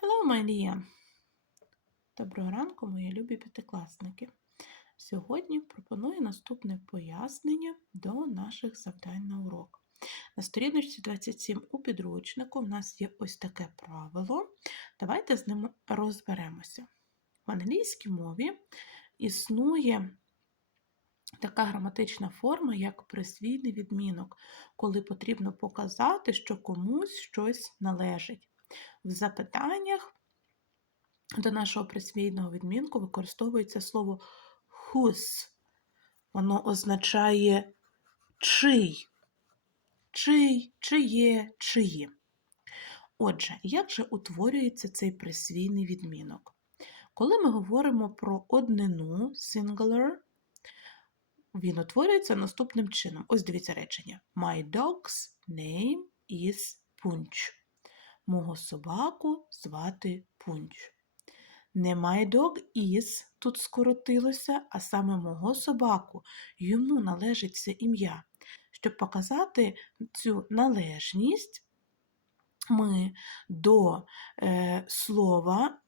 Hello, my dear! Доброго ранку, мої любі п'ятикласники. Сьогодні пропоную наступне пояснення до наших завдань на урок. На сторіночці 27 у підручнику в нас є ось таке правило. Давайте з ним розберемося. В англійській мові існує така граматична форма, як присвійний відмінок, коли потрібно показати, що комусь щось належить. В запитаннях до нашого присвійного відмінку використовується слово whose. Воно означає чий, чий, чиє, чиї. Отже, як же утворюється цей присвійний відмінок? Коли ми говоримо про однину singular, він утворюється наступним чином. Ось дивіться речення. My dog's name is Punch. Мого собаку звати Пунч. Не my dog is тут скоротилося, а саме мого собаку. Йому належить це ім'я. Щоб показати цю належність, ми до е, слова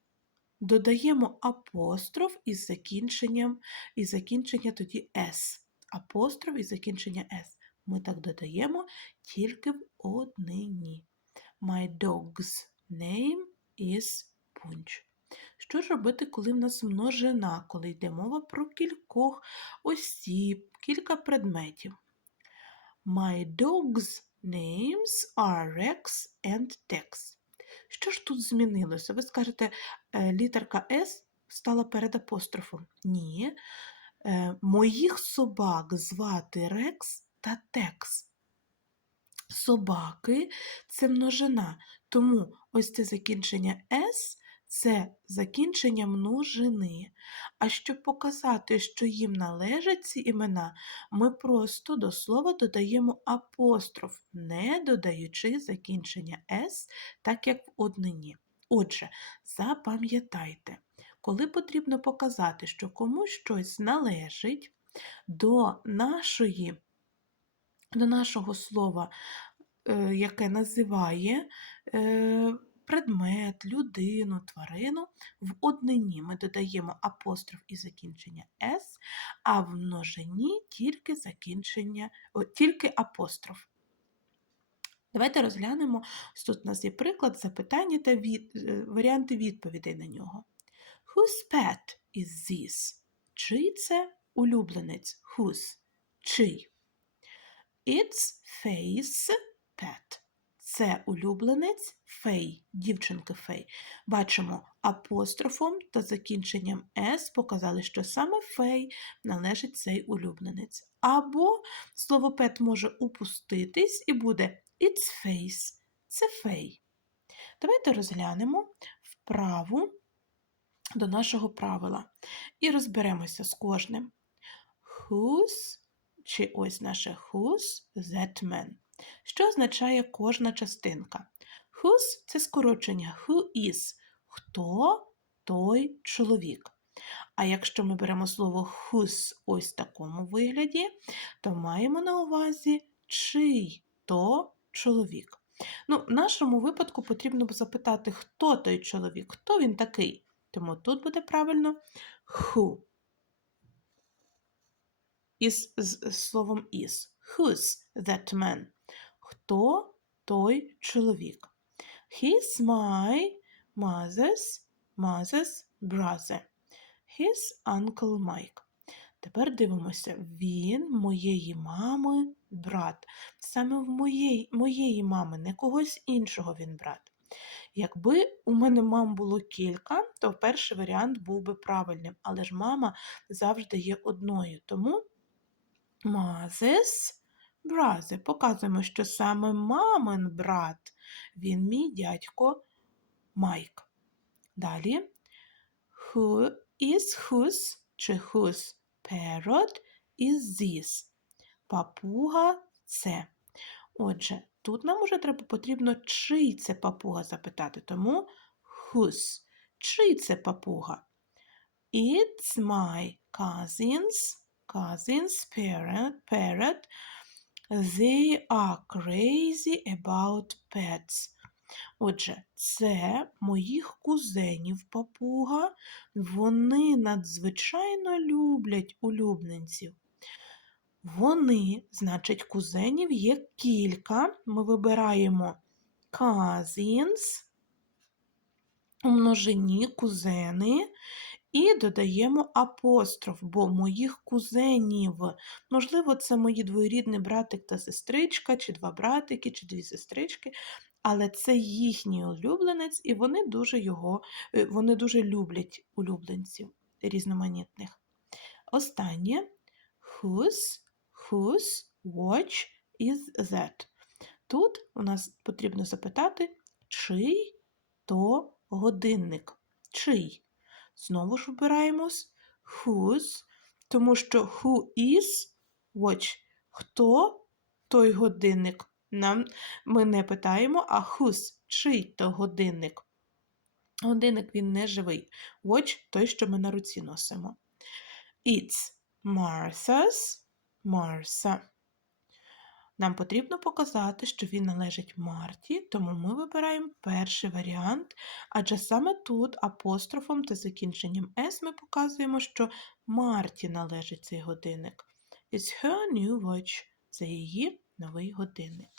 додаємо апостроф із закінченням, і закінчення тоді S. Апостроф із закінчення S. Ми так додаємо тільки в однині. My dog's name is Punch. Що ж робити, коли в нас множина, коли йде мова про кількох осіб, кілька предметів? My dog's names are Rex and Tex. Що ж тут змінилося? Ви скажете, е, літерка S стала перед апострофом. Ні. Е, Моїх собак звати Рекс та Текс. Собаки це множина. Тому ось це закінчення S це закінчення множини. А щоб показати, що їм належать ці імена, ми просто до слова додаємо апостроф, не додаючи закінчення S, так як в однині. Отже, запам'ятайте, коли потрібно показати, що комусь щось належить до нашої до нашого слова, е, яке називає е, предмет, людину, тварину, в однині ми додаємо апостроф і закінчення С, а в множині тільки закінчення, тільки апостроф. Давайте розглянемо, тут у нас є приклад запитання та від, е, варіанти відповідей на нього. Whose pet is this? Чий це улюбленець? Whose? Чий? It's face pet. Це улюбленець фей, дівчинки фей. Бачимо апострофом та закінченням S показали, що саме фей належить цей улюбленець. Або слово пет може упуститись і буде it's face. Це фей. Давайте розглянемо вправу до нашого правила і розберемося з кожним. Whose чи ось наше whose that man. Що означає кожна частинка? Whose – це скорочення who is хто той чоловік. А якщо ми беремо слово whose ось в такому вигляді, то маємо на увазі чий то чоловік. Ну, В нашому випадку потрібно б запитати, хто той чоловік, хто він такий. Тому тут буде правильно who із з словом is. Who's that man? Хто той чоловік? He's my mother's mother's brother. His uncle Mike. Тепер дивимося, він моєї мами брат. Саме в моєї, моєї мами, не когось іншого він брат. Якби у мене мам було кілька, то перший варіант був би правильним, але ж мама завжди є одною. Тому Mother's brother. Показуємо, що саме мамин брат. Він мій дядько Майк. Далі. Who is whose чи whose parrot is this? Папуга це. Отже, тут нам уже треба потрібно, чий це папуга запитати. Тому whose. Чий це папуга? It's my cousin's cousin's parrot, parrot. They are crazy about pets. Отже, це моїх кузенів папуга. Вони надзвичайно люблять улюбленців. Вони, значить, кузенів є кілька. Ми вибираємо cousins, у множині кузени, і додаємо апостроф, бо моїх кузенів. Можливо, це мої двоюрідний братик та сестричка, чи два братики, чи дві сестрички, але це їхній улюбленець, і вони дуже його, е, вони дуже люблять улюбленців різноманітних. Останнє whose, whose watch is that? Тут у нас потрібно запитати, чий то годинник. Чий? Знову ж вибираємось whose, тому що who is watch. Хто той годинник? Нам ми не питаємо, а whose, чий то годинник. Годинник він не живий. Watch той, що ми на руці носимо. It's Martha's Martha. Нам потрібно показати, що він належить Марті, тому ми вибираємо перший варіант, адже саме тут апострофом та закінченням S ми показуємо, що Марті належить цей годинник. It's her new watch. Це її новий годинник.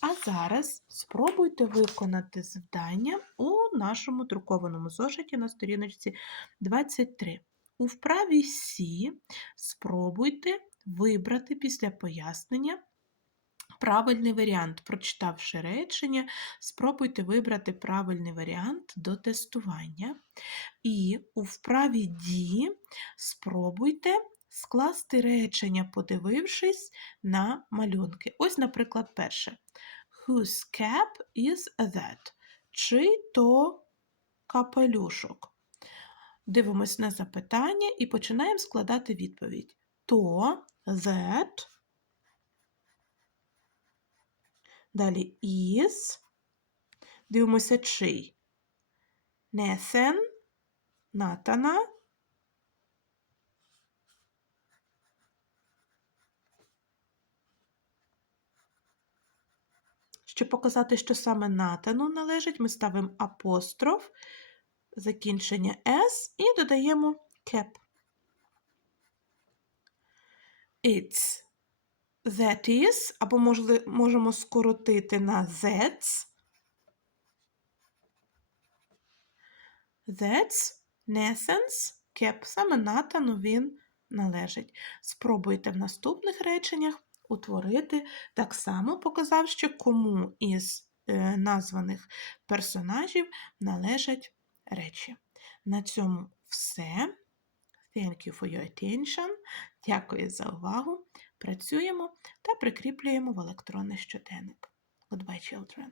А зараз спробуйте виконати завдання у нашому друкованому зошиті на сторіночці 23. У вправі Сі спробуйте вибрати після пояснення правильний варіант. Прочитавши речення, спробуйте вибрати правильний варіант до тестування. І у вправі Ді спробуйте скласти речення, подивившись на малюнки. Ось, наприклад, перше. Whose cap is that? Чи то капелюшок? Дивимось на запитання і починаємо складати відповідь. То, that, далі is, дивимося чий. Nathan, Натана, Щоб показати, що саме Натану належить, ми ставимо апостроф, закінчення S і додаємо cap. It's that is, або можемо скоротити на that's. That's Nathan's cap. Саме Натану він належить. Спробуйте в наступних реченнях утворити, так само показавши, кому із е, названих персонажів належать речі. На цьому все. Thank you for your attention. Дякую за увагу. Працюємо та прикріплюємо в електронний щоденник. Goodbye, children.